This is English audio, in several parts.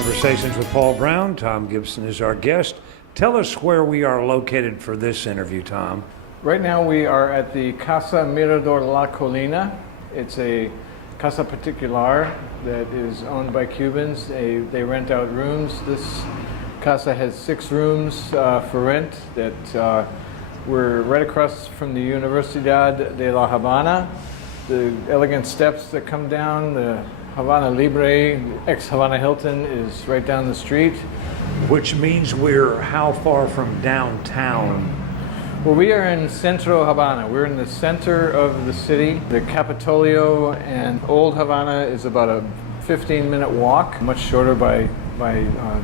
Conversations with Paul Brown. Tom Gibson is our guest. Tell us where we are located for this interview, Tom. Right now we are at the Casa Mirador La Colina. It's a casa particular that is owned by Cubans. They rent out rooms. This casa has 6 rooms for rent that we're right across from the Universidad de La Havana. The elegant steps that come down, the Havana Libre, ex-Havana Hilton, is right down the street. Which means we're how far from downtown? Well, we are in Centro Havana. We're in the center of the city. The Capitolio and Old Havana is about a 15-minute walk, much shorter by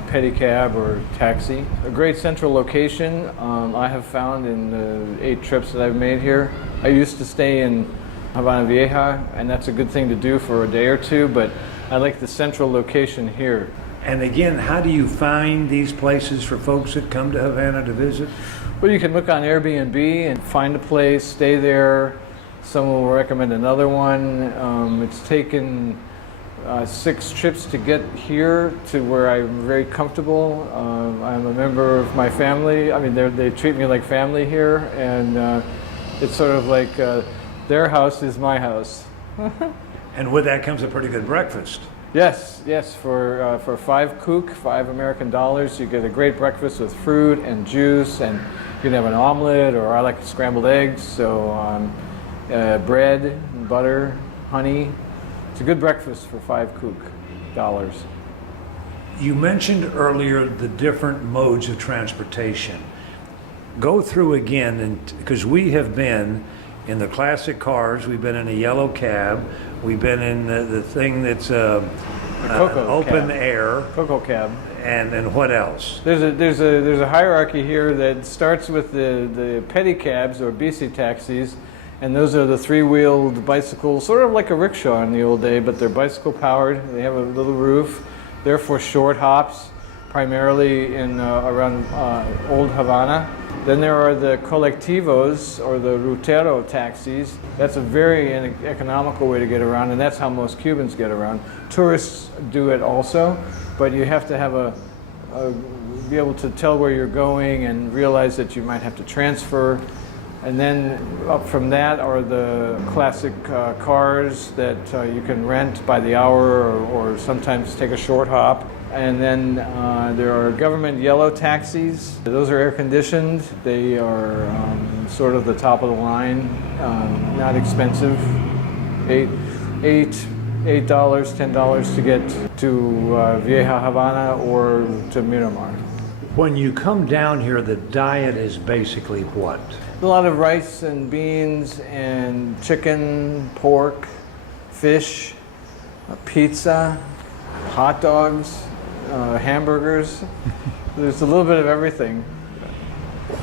pedicab or taxi. A great central location I have found in the 8 trips that I've made here. I used to stay in Havana Vieja, and that's a good thing to do for a day or two, but I like the central location here. And again, how do you find these places for folks that come to Havana to visit? Well, you can look on Airbnb and find a place, stay there. Someone will recommend another one. It's taken 6 trips to get here to where I'm very comfortable. I'm a member of my family. I mean, they treat me like family here, and it's sort of like their house is my house. And with that comes a pretty good breakfast. Yes. For 5 kook, $5 you get a great breakfast with fruit and juice, and you can have an omelet, or I like scrambled eggs, so bread, butter, honey. It's a good breakfast for 5 kook dollars. You mentioned earlier the different modes of transportation. Go through again, because we have been in the classic cars, we've been in a yellow cab, we've been in the thing that's open air. Cocoa cab. And what else? There's a hierarchy here that starts with the pedicabs or bici taxis, and those are the 3-wheeled bicycles, sort of like a rickshaw in the old day, but they're bicycle powered. They have a little roof. They're for short hops, primarily in around Old Havana. Then there are the colectivos, or the rutero taxis. That's a very economical way to get around, and that's how most Cubans get around. Tourists do it also, but you have to be able to tell where you're going and realize that you might have to transfer. And then up from that are the classic cars that you can rent by the hour, or sometimes take a short hop. And then there are government yellow taxis. Those are air conditioned. They are sort of the top of the line, not expensive. $8, $10 to get to Vieja Havana or to Miramar. When you come down here, the diet is basically what? A lot of rice and beans and chicken, pork, fish, pizza, hot dogs, hamburgers. There's a little bit of everything.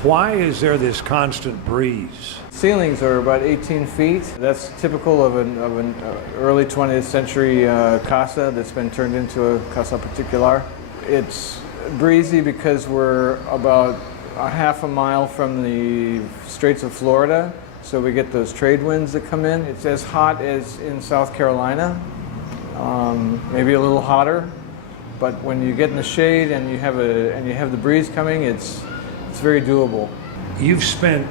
Why is there this constant breeze? Ceilings are about 18 feet. That's typical of an early 20th century casa that's been turned into a casa particular. It's breezy because we're about a half a mile from the Straits of Florida, so we get those trade winds that come in. It's as hot as in South Carolina, maybe a little hotter. But when you get in the shade and you have the breeze coming, it's very doable. You've spent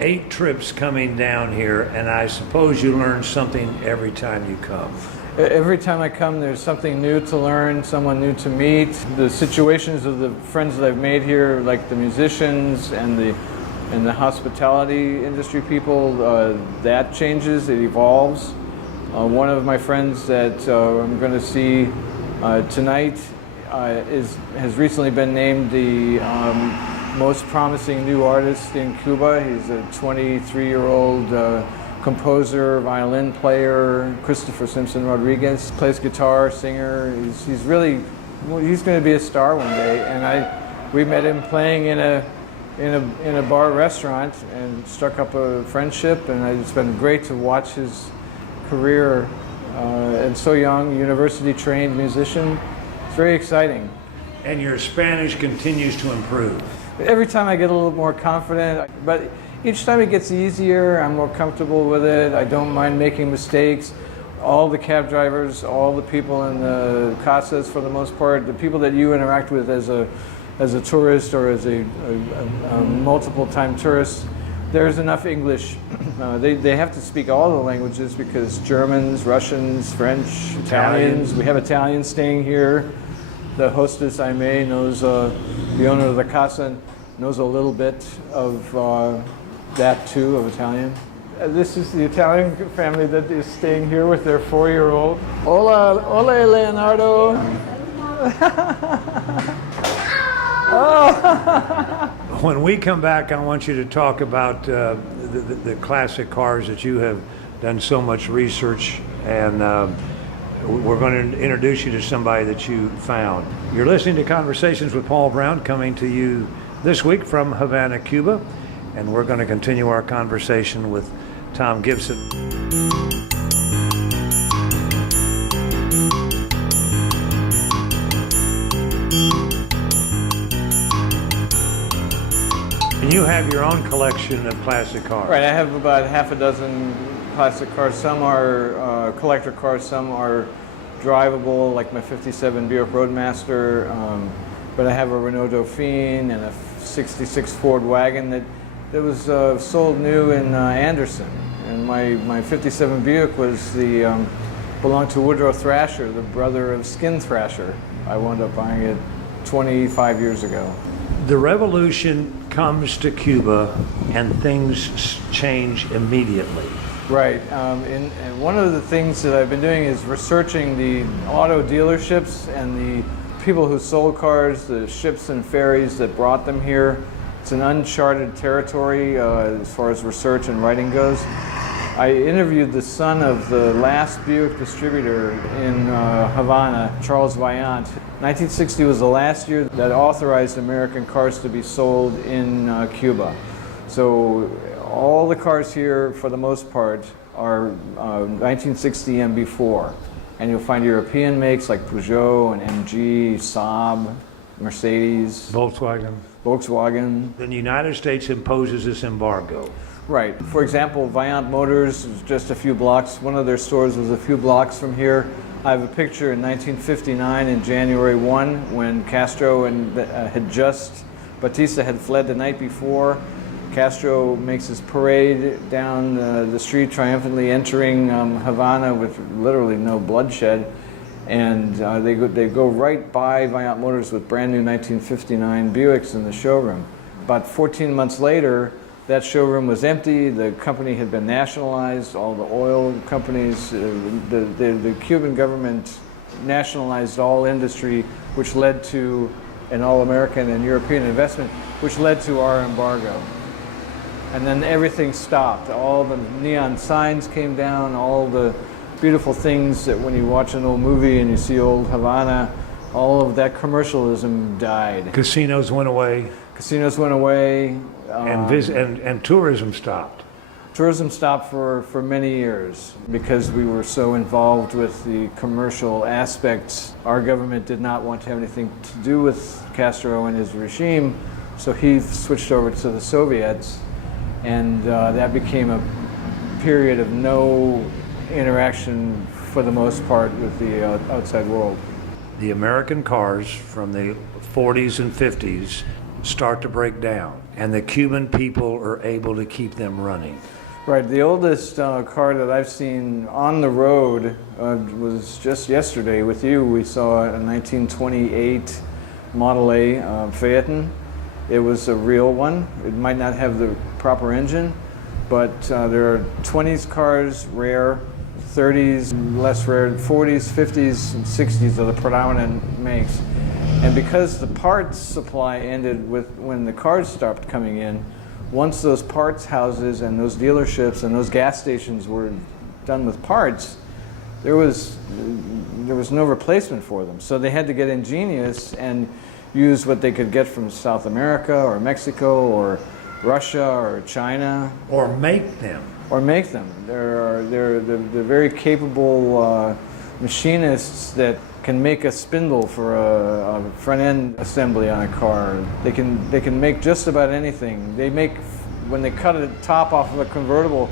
8 trips coming down here, and I suppose you learn something every time you come. Every time I come, there's something new to learn, someone new to meet. The situations of the friends that I've made here, like the musicians and the hospitality industry people, that changes, it evolves. One of my friends that I'm going to see tonight has recently been named the most promising new artist in Cuba. He's a 23-year-old composer, violin player, Christopher Simpson Rodriguez. Plays guitar, singer. He's going to be a star one day. And we met him playing in a bar restaurant and struck up a friendship. And it's been great to watch his career. And so young, university-trained musician. It's very exciting. And your Spanish continues to improve. Every time I get a little more confident, but each time it gets easier, I'm more comfortable with it. I don't mind making mistakes. all the cab drivers, all the people in the casas for the most part, the people that you interact with as a tourist or as a multiple-time tourist, there's enough English. They have to speak all the languages because Germans, Russians, French, Italians. We have Italians staying here. The hostess, Aimee, knows, the owner of the casa, knows a little bit of that too, of Italian. This is the Italian family that is staying here with their 4-year-old. Hola, hola, Leonardo. When we come back, I want you to talk about the classic cars that you have done so much research, and we're going to introduce you to somebody that you found. You're listening to Conversations with Paul Brown, coming to you this week from Havana, Cuba, and we're going to continue our conversation with Tom Gibson. And you have your own collection of classic cars. Right, I have about half a dozen classic cars. Some are collector cars, some are drivable, like my 57 Buick Roadmaster, but I have a Renault Dauphine and a 66 Ford wagon that was sold new in Anderson. And my 57 Buick was belonged to Woodrow Thrasher, the brother of Skin Thrasher. I wound up buying it 25 years ago. The revolution comes to Cuba and things change immediately. Right. And one of the things that I've been doing is researching the auto dealerships and the people who sold cars, the ships and ferries that brought them here. It's an uncharted territory as far as research and writing goes. I interviewed the son of the last Buick distributor in Havana, Charles Vaillant. 1960 was the last year that authorized American cars to be sold in Cuba. So all the cars here, for the most part, are 1960 and before. And you'll find European makes like Peugeot and MG, Saab, Mercedes, Volkswagen. Then the United States imposes this embargo. Right. For example, Vaillant Motors is just a few blocks. One of their stores was a few blocks from here. I have a picture in 1959 in January 1 when Castro Batista had fled the night before. Castro makes his parade down the street, triumphantly entering Havana with literally no bloodshed. And they go right by Vaillant Motors with brand new 1959 Buicks in the showroom. About 14 months later, that showroom was empty. The company had been nationalized. All the oil companies, the Cuban government nationalized all industry, which led to an all-American and European investment, which led to our embargo. And then everything stopped. All the neon signs came down, all the beautiful things that when you watch an old movie and you see old Havana, all of that commercialism died. Casinos went away. Casinos went away. And tourism stopped. Tourism stopped for many years because we were so involved with the commercial aspects. Our government did not want to have anything to do with Castro and his regime, so he switched over to the Soviets, and that became a period of no interaction for the most part with the outside world. The American cars from the 40s and 50s start to break down, and the Cuban people are able to keep them running. Right. The oldest car that I've seen on the road was just yesterday with you. We saw a 1928 Model A Phaeton. It was a real one. It might not have the proper engine, but there are 20s cars rare, 30s less rare, 40s, 50s, and 60s are the predominant makes. And because the parts supply ended when the cars stopped coming in, once those parts houses and those dealerships and those gas stations were done with parts, there was no replacement for them. So they had to get ingenious and use what they could get from South America or Mexico or Russia or China. Or make them. They're very capable machinists that can make a spindle for a front end assembly on a car. They can make just about anything. When they cut a top off of a convertible,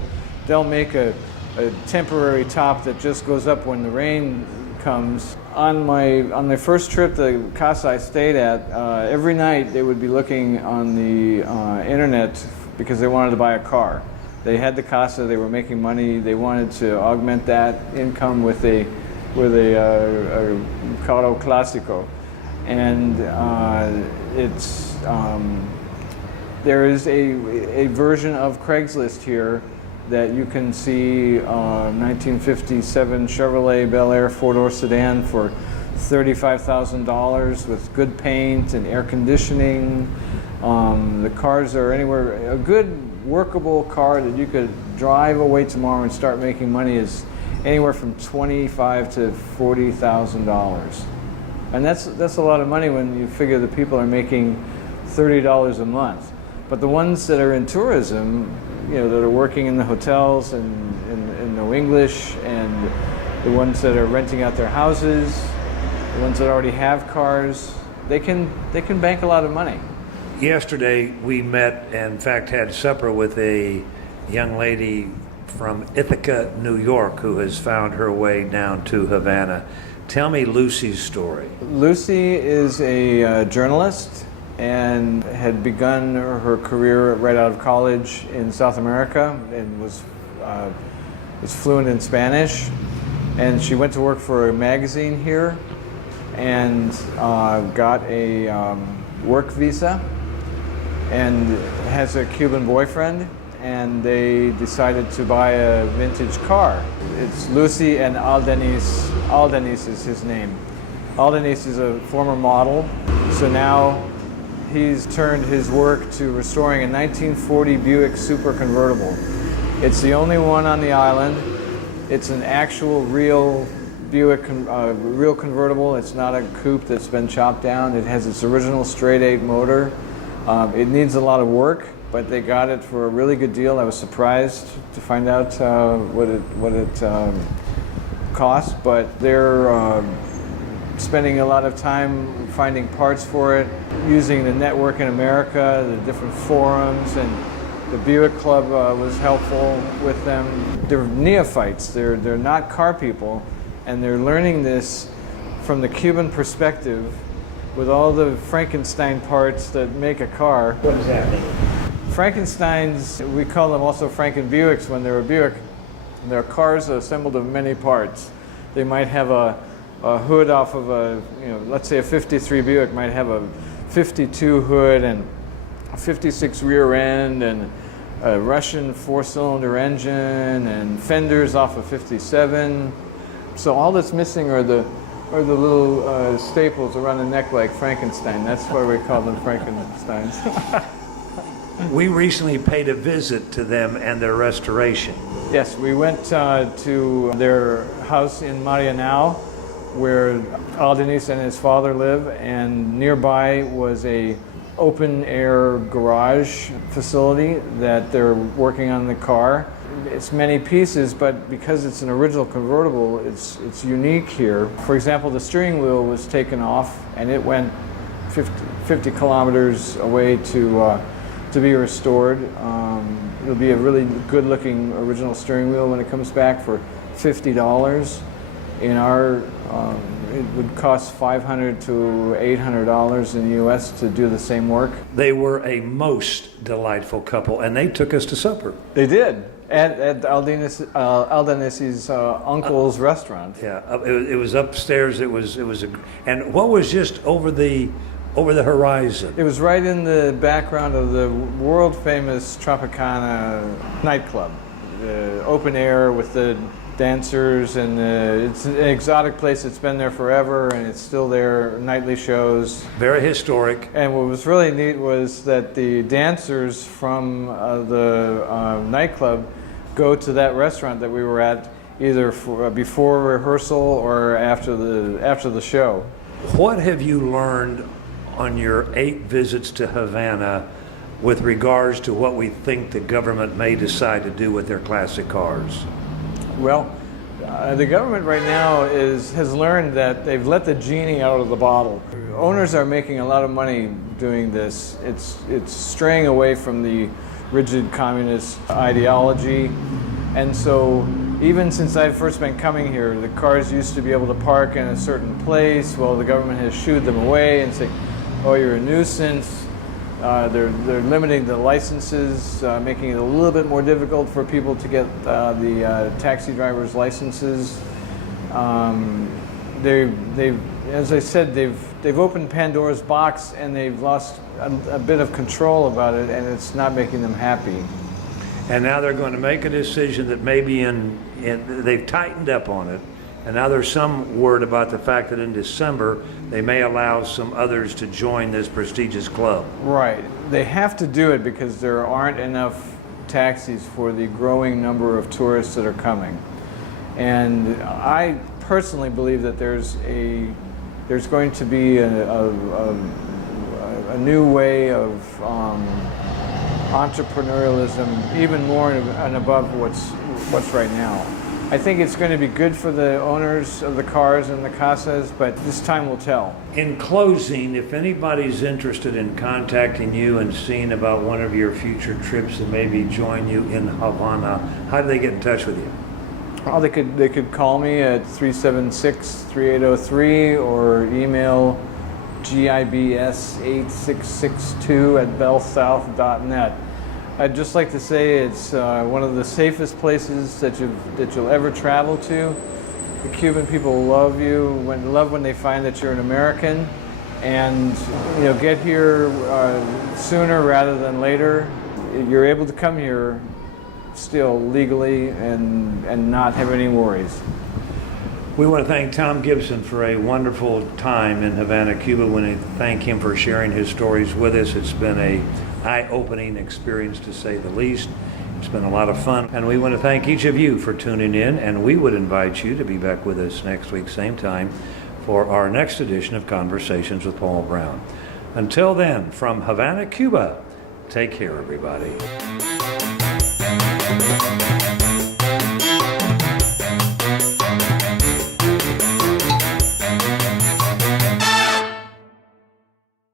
they'll make a a temporary top that just goes up when the rain comes. On my first trip, the casa I stayed at, every night they would be looking on the internet because they wanted to buy a car. They had the casa, they were making money, they wanted to augment that income with a carro clásico. And there is a version of Craigslist here that you can see 1957 Chevrolet Bel Air four-door sedan for $35,000 with good paint and air conditioning. The cars are anywhere, a good workable car that you could drive away tomorrow and start making money is anywhere from $25,000 to $40,000. And that's a lot of money when you figure that people are making $30 a month. But the ones that are in tourism, you know, that are working in the hotels and know English, and the ones that are renting out their houses, the ones that already have cars, they can bank a lot of money. Yesterday we met, and in fact had supper with a young lady from Ithaca, New York, who has found her way down to Havana. Tell me Lucy's story. Lucy is a journalist and had begun her career right out of college in South America and was fluent in Spanish. And she went to work for a magazine here and got a work visa and has a Cuban boyfriend, and they decided to buy a vintage car. It's Lucy and Aldenis. Aldenis is his name. Aldenis is a former model, so now he's turned his work to restoring a 1940 Buick Super Convertible. It's the only one on the island. It's an actual real Buick, real convertible. It's not a coupe that's been chopped down. It has its original straight 8 motor. It needs a lot of work, but they got it for a really good deal. I was surprised to find out what it cost, but they're spending a lot of time finding parts for it, using the network in America, the different forums, and the Buick Club was helpful with them. They're neophytes. They're not car people, and they're learning this from the Cuban perspective with all the Frankenstein parts that make a car. What does that mean? Frankensteins, we call them also Franken Buicks when they're a Buick. They're cars assembled of many parts. They might have a hood off of a, let's say a 53 Buick might have a 52 hood and a 56 rear end and a Russian 4-cylinder engine and fenders off of 57. So all that's missing are the little staples around the neck like Frankenstein. That's why we call them Frankensteins. We recently paid a visit to them and their restoration. Yes, we went to their house in Marianao, where Aldenis and his father live, and nearby was a open-air garage facility that they're working on the car. It's many pieces, but because it's an original convertible, it's unique here. For example, the steering wheel was taken off, and it went 50 kilometers away to be restored. It'll be a really good-looking original steering wheel when it comes back for $50. In our, it would cost $500 to $800 in the U.S. to do the same work. They were a most delightful couple, and they took us to supper. They did at Aldenis's uncle's restaurant. Yeah, it was upstairs. It was and what was just over the horizon? It was right in the background of the world famous Tropicana nightclub, the open air with the dancers, and it's an exotic place. It's been there forever, and it's still there. Nightly shows. Very historic. And what was really neat was that the dancers from the nightclub go to that restaurant that we were at either before rehearsal or after the show. What have you learned on your 8 visits to Havana with regards to what we think the government may decide to do with their classic cars? Well, the government right now has learned that they've let the genie out of the bottle. Owners are making a lot of money doing this. It's straying away from the rigid communist ideology, and so Even since I've first been coming here, the cars used to be able to park in a certain place. Well, the government has shooed them away and say, oh, you're a nuisance. They're limiting the licenses, making it a little bit more difficult for people to get the taxi driver's licenses. As I said, they've opened Pandora's box and they've lost a bit of control about it, and it's not making them happy. And now they're going to make a decision that maybe they've tightened up on it. And now there's some word about the fact that in December they may allow some others to join this prestigious club. Right. They have to do it because there aren't enough taxis for the growing number of tourists that are coming. And I personally believe that there's going to be a new way of entrepreneurialism, even more and above what's right now. I think it's going to be good for the owners of the cars and the casas, but this time will tell. In closing, if anybody's interested in contacting you and seeing about one of your future trips and maybe join you in Havana, how do they get in touch with you? Well, they could call me at 376-3803 or email gibs8662@bellsouth.net. I'd just like to say it's one of the safest places that you'll ever travel to. The Cuban people love you, love when they find that you're an American, and get here sooner rather than later. You're able to come here still legally and not have any worries. We want to thank Tom Gibson for a wonderful time in Havana, Cuba. We want to thank him for sharing his stories with us. It's been an eye-opening experience, to say the least. It's been a lot of fun. And we want to thank each of you for tuning in, and we would invite you to be back with us next week, same time, for our next edition of Conversations with Paul Brown. Until then, from Havana, Cuba, take care, everybody.